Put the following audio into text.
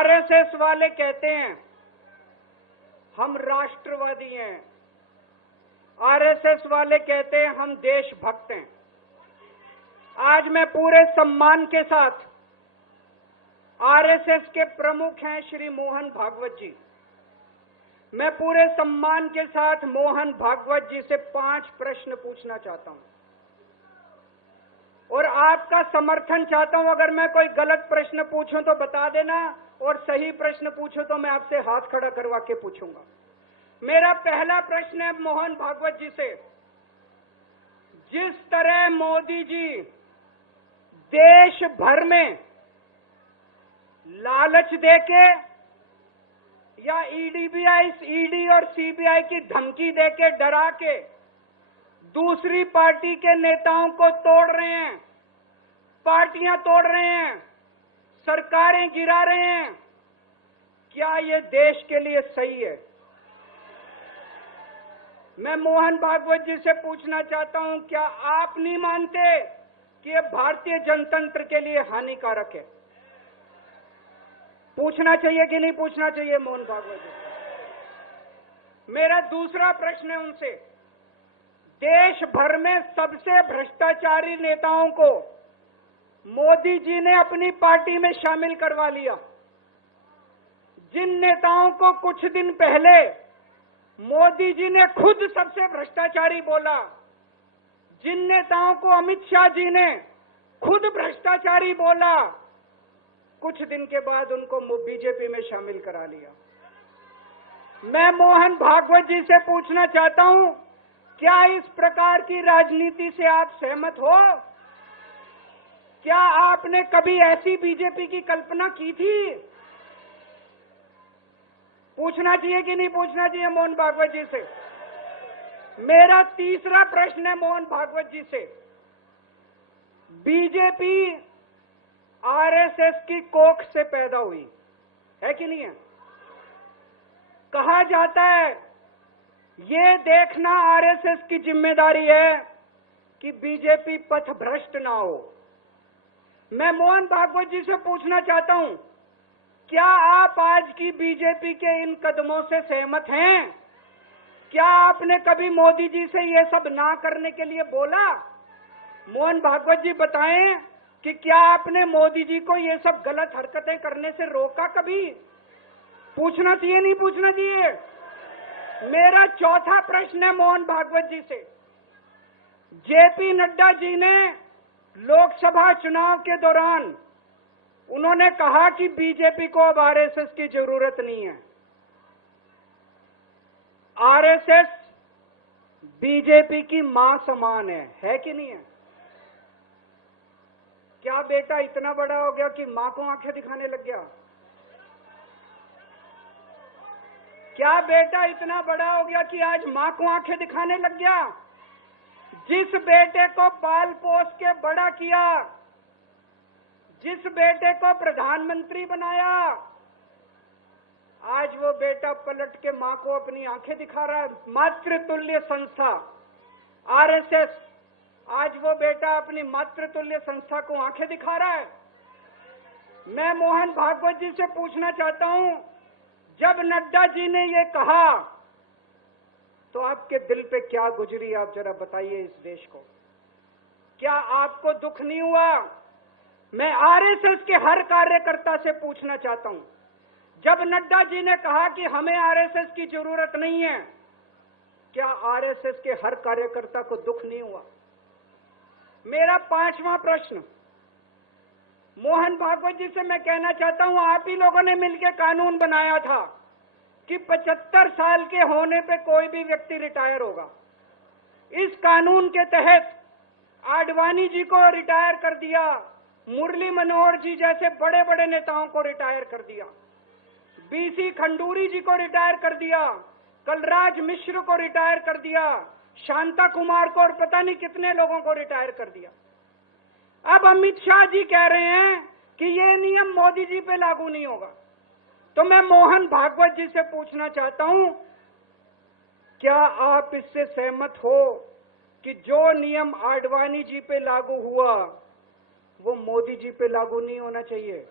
RSS वाले कहते हैं हम राष्ट्रवादी हैं, आरएसएस वाले कहते हैं हम देशभक्त हैं। आज मैं पूरे सम्मान के साथ आरएसएस के प्रमुख हैं श्री मोहन भागवत जी, मैं पूरे सम्मान के साथ मोहन भागवत जी से 5 प्रश्न पूछना चाहता हूं और आपका समर्थन चाहता हूं। अगर मैं कोई गलत प्रश्न पूछूं तो बता देना और सही प्रश्न पूछूं तो मैं आपसे हाथ खड़ा करवा के पूछूंगा। मेरा पहला प्रश्न है मोहन भागवत जी से, जिस तरह मोदी जी देश भर में लालच देके या ईडी और सीबीआई की धमकी देके डरा के दूसरी पार्टी के नेताओं को तोड़ रहे हैं, पार्टियां तोड़ रहे हैं, सरकारें गिरा रहे हैं, क्या ये देश के लिए सही है? मैं मोहन भागवत जी से पूछना चाहता हूं, क्या आप नहीं मानते कि ये भारतीय जनतंत्र के लिए हानिकारक है? पूछना चाहिए कि नहीं पूछना चाहिए मोहन भागवत जी? मेरा दूसरा प्रश्न है उनसे, देश भर में सबसे भ्रष्टाचारी नेताओं को मोदी जी ने अपनी पार्टी में शामिल करवा लिया। जिन नेताओं को कुछ दिन पहले मोदी जी ने खुद सबसे भ्रष्टाचारी बोला, जिन नेताओं को अमित शाह जी ने खुद भ्रष्टाचारी बोला, कुछ दिन के बाद उनको बीजेपी में शामिल करा लिया। मैं मोहन भागवत जी से पूछना चाहता हूं, क्या इस प्रकार की राजनीति से आप सहमत हो? क्या आपने कभी ऐसी बीजेपी की कल्पना की थी? पूछना चाहिए कि नहीं पूछना चाहिए मोहन भागवत जी से? मेरा तीसरा प्रश्न है मोहन भागवत जी से, बीजेपी आरएसएस की कोख से पैदा हुई है कि नहीं है? कहा जाता है ये देखना आरएसएस की जिम्मेदारी है कि बीजेपी पथभ्रष्ट ना हो। मैं मोहन भागवत जी से पूछना चाहता हूं, क्या आप आज की बीजेपी के इन कदमों से सहमत हैं? क्या आपने कभी मोदी जी से ये सब ना करने के लिए बोला? मोहन भागवत जी बताएं कि क्या आपने मोदी जी को ये सब गलत हरकतें करने से रोका कभी? पूछना चाहिए नहीं पूछना चाहिए? मेरा चौथा प्रश्न है मोहन भागवत जी से, जेपी नड्डा जी ने लोकसभा चुनाव के दौरान उन्होंने कहा कि बीजेपी को अब आरएसएस की जरूरत नहीं है। आरएसएस बीजेपी की मां समान है कि नहीं है? क्या बेटा इतना बड़ा हो गया कि मां को आंखें दिखाने लग गया? क्या बेटा इतना बड़ा हो गया कि आज मां को आंखें दिखाने लग गया? जिस बेटे को पाल पोस के बड़ा किया, जिस बेटे को प्रधानमंत्री बनाया, आज वो बेटा पलट के मां को अपनी आंखें दिखा रहा है। मातृतुल्य संस्था आरएसएस, आज वो बेटा अपनी मातृतुल्य संस्था को आंखें दिखा रहा है। मैं मोहन भागवत जी से पूछना चाहता हूं, जब नड्डा जी ने ये कहा तो आपके दिल पे क्या गुजरी, आप जरा बताइए इस देश को। क्या आपको दुख नहीं हुआ? मैं आरएसएस के हर कार्यकर्ता से पूछना चाहता हूं, जब नड्डा जी ने कहा कि हमें आरएसएस की जरूरत नहीं है, क्या आरएसएस के हर कार्यकर्ता को दुख नहीं हुआ? मेरा पांचवा प्रश्न मोहन भागवत जी से मैं कहना चाहता हूं, आप ही लोगों ने मिलकर कानून बनाया था कि 75 साल के होने पे कोई भी व्यक्ति रिटायर होगा। इस कानून के तहत आडवाणी जी को रिटायर कर दिया, मुरली मनोहर जी जैसे बड़े बड़े नेताओं को रिटायर कर दिया, बीसी खंडूरी जी को रिटायर कर दिया, कलराज मिश्र को रिटायर कर दिया, शांता कुमार को और पता नहीं कितने लोगों को रिटायर कर दिया। अब अमित शाह जी कह रहे हैं कि ये नियम मोदी जी पे लागू नहीं होगा। तो मैं मोहन भागवत जी से पूछना चाहता हूं, क्या आप इससे सहमत हो कि जो नियम आडवाणी जी पे लागू हुआ वो मोदी जी पे लागू नहीं होना चाहिए?